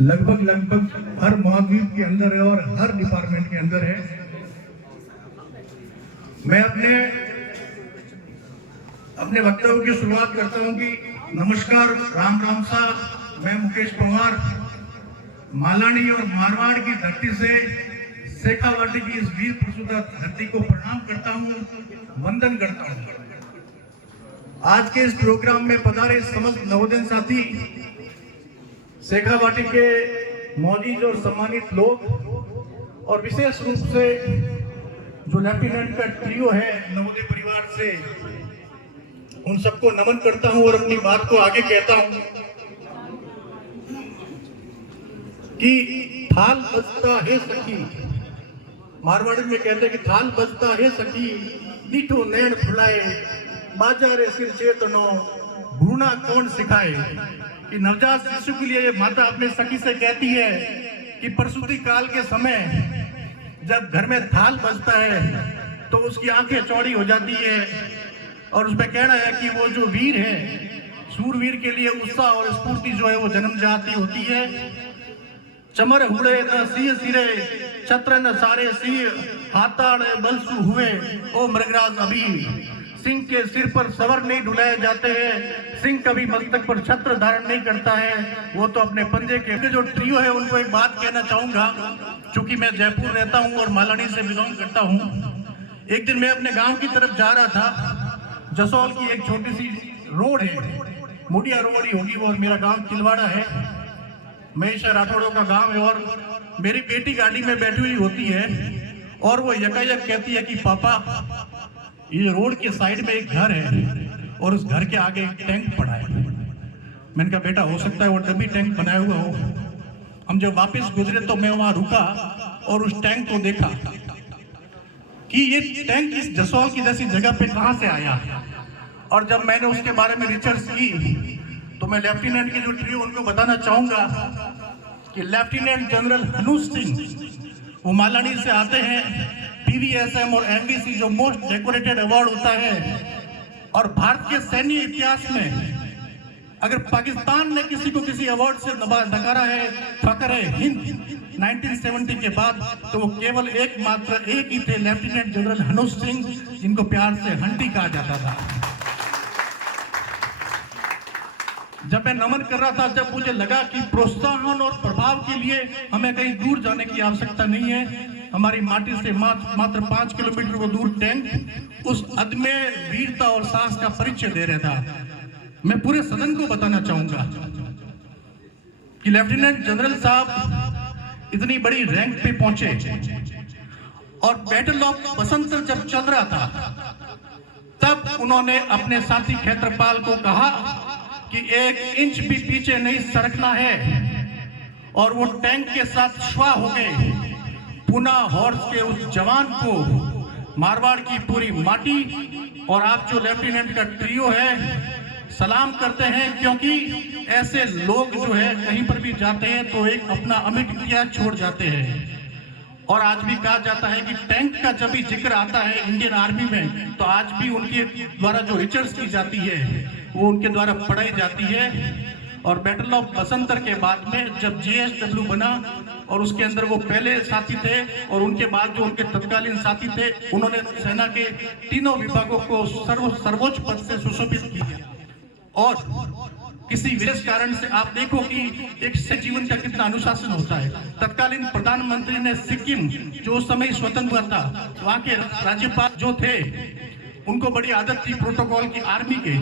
लगभग हर महाद्वीप के अंदर है और हर डिपार्टमेंट के अंदर है। मैं अपने वक्तव्य की शुरुआत करता हूं कि नमस्कार, राम राम सा। मैं मुकेश पवार मालानी और मारवाड़ की धरती से शेखावाटी की इस वीर प्रसूता धरती को प्रणाम करता हूं, वंदन करता हूं। आज के इस प्रोग्राम में पधारे समस्त नवोदय साथी, शेखावाटी के मौजूद और सम्मानित लोग और विशेष रूप से जो लेफ्टिनेंट का ट्रियो है नवोदय परिवार से, उन सबको नमन करता हूं और अपनी बात को आगे कहता हूं कि थाल बजता है सखी, मारवाड़ी में कहते हैं कि थाल बजता है सखी, मीठो नैन फुलाए, बाजारे सिर चेतनो, भूना कौन सिखाए। कि नवजात शिशु के लिए माता अपने सखी से कहती है कि प्रसूति काल के समय जब घर में थाल बजता है तो उसकी आंखें चौड़ी हो जाती है और उसमें कहना है कि वो जो वीर है, सूरवीर के लिए उत्साह और स्फूर्ति जो है वो जन्मजाती होती है। चमर हुड़े न सिंह सिरे, छत्र न सारे सिंह, हाथाड़ बलसु हुए ओ मृगराज अभी। सिंह के सिर पर सवर नहीं ढुलाए जाते हैं, सिंह कभी मस्तक पर छत्र धारण नहीं करता है, वो तो अपने पंजे के। जो ट्रियो है उनको एक बात कहना चाहूंगा, क्योंकि मैं जयपुर रहता हूं और मालानी से बिलोंग करता हूं। एक दिन मैं अपने गांव की तरफ जा रहा था। जसोल की एक छोटी सी रोड है, मुडिया रोड ही होगी वो, और मेरा गांव तिलवाड़ा है। महेश्वर राठौड़ों का गांव है और मेरी बेटी गाड़ी में बैठी हुई होती है और वो यकायक कहती है कि पापा, ये रोड के साइड में एक घर है और उस घर के आगे एक टैंक पड़ा है। मैंने कहा बेटा, हो सकता है वो डमी टैंक बनाया हुआ हो। हम जब वापस गुजरे तो मैं वहां रुका और उस टैंक को देखा कि ये टैंक इस जसोल की जैसी जगह पे कहां से आया। और जब मैंने उसके बारे में रिसर्च की तो मैं लेफ्टिनेंट के जो ट्रियो उनको बताना चाहूंगा कि लेफ्टिनेंट जनरल हनुज सिंह वो मालानी से आते हैं। पीवीएसएम और एमबीसी जो मोस्ट डेकोरेटेड अवार्ड होता है, और भारत के सैन्य इतिहास में अगर पाकिस्तान ने किसी को किसी अवार्ड से नकारा है, फकर है हिंद 1970 के बाद, तो वो केवल एकमात्र एक ही थे, लेफ्टिनेंट जनरल हनुज सिंह, जिनको प्यार से हंटी कहा जाता था। जब मैं नमन कर रहा था, जब मुझे लगा कि प्रोत्साहन और प्रभाव के लिए हमें कहीं दूर जाने की आवश्यकता नहीं है, हमारी माटी से मात्र 5 किलोमीटर को दूर टैंक उस अदम्य वीरता और साहस का परिचय दे रहा था। मैं पूरे सदन को बताना चाहूंगा कि लेफ्टिनेंट जनरल साहब इतनी बड़ी रैंक पे पहुंचे और बैटल ऑफ बसंतर जब चल रहा था तब उन्होंने अपने साथी क्षेत्रपाल को कहा कि 1 इंच भी पीछे नहीं सरकना है, और वो टैंक के साथ श्वा हो गए। पुना हॉर्स के उस जवान को मारवाड़ की पूरी माटी और आप जो लेफ्टिनेंट का ट्रियो है सलाम करते हैं, क्योंकि ऐसे लोग जो है कहीं पर भी जाते हैं तो एक अपना अमिट इतिहास छोड़ जाते हैं। और आज भी कहा जाता है कि टैंक का जब भी जिक्र आता है इंडियन आर्मी में, तो आज भी उनके द्वारा जो रिसर्च की जाती है वो उनके द्वारा पढ़ाई जाती है। और बैटल ऑफ बसंतर के बाद में जब जीएसडब्ल्यू बना और उसके अंदर वो पहले साथी थे और उनके बाद जो उनके तत्कालीन साथी थे, उन्होंने सेना के तीनों विभागों को सर्वोच्च पद से सुशोभित किया। और किसी विशेष कारण से आप देखो कि एक जीवन का कितना अनुशासन होता है। तत्कालीन प्रधानमंत्री ने सिक्किम जो उस समय स्वतंत्र हुआ था, वहां के राज्यपाल जो थे उनको बड़ी आदत थी प्रोटोकॉल की आर्मी के,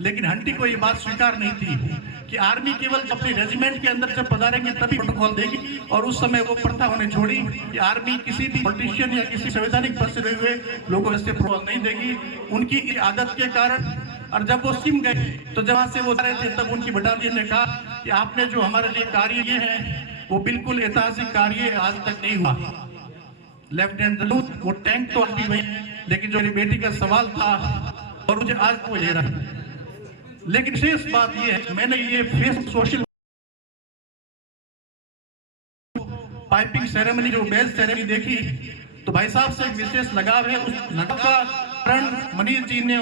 लेकिन हंटी को ये बात स्वीकार नहीं थी कि आर्मी केवल अपने रेजिमेंट के अंदर जब पधारेंगे तभी प्रोटोकॉल देगी। और उस समय वो प्रथा होने छोड़ी कि आर्मी किसी भी पॉलिटिशियन या किसी संवैधानिक पद से रहे हुए लोगों से प्रोटोकॉल नहीं देगी, उनकी आदत के कारण। और जब वो सिम गए तो जहां से वो रहे थे तब उनकी बटालियन ने कहा कि आपने जो हमारे लिए कार्य किए हैं वो बिल्कुल ऐतिहासिक कार्य आज तक नहीं हुआ। लेफ्टिनेंट वो टैंक तो आती हुई, लेकिन जो मेरी बेटी का सवाल था और मुझे आज तो ये रहा। लेकिन विशेष बात ये है, मैंने ये फेस सोशल पाइपिंग सेरेमनी जो बेल सेरेमनी देखी तो भाई साहब से एक विशेष लगाव है। उस लगाव का कारण मनीष जी ने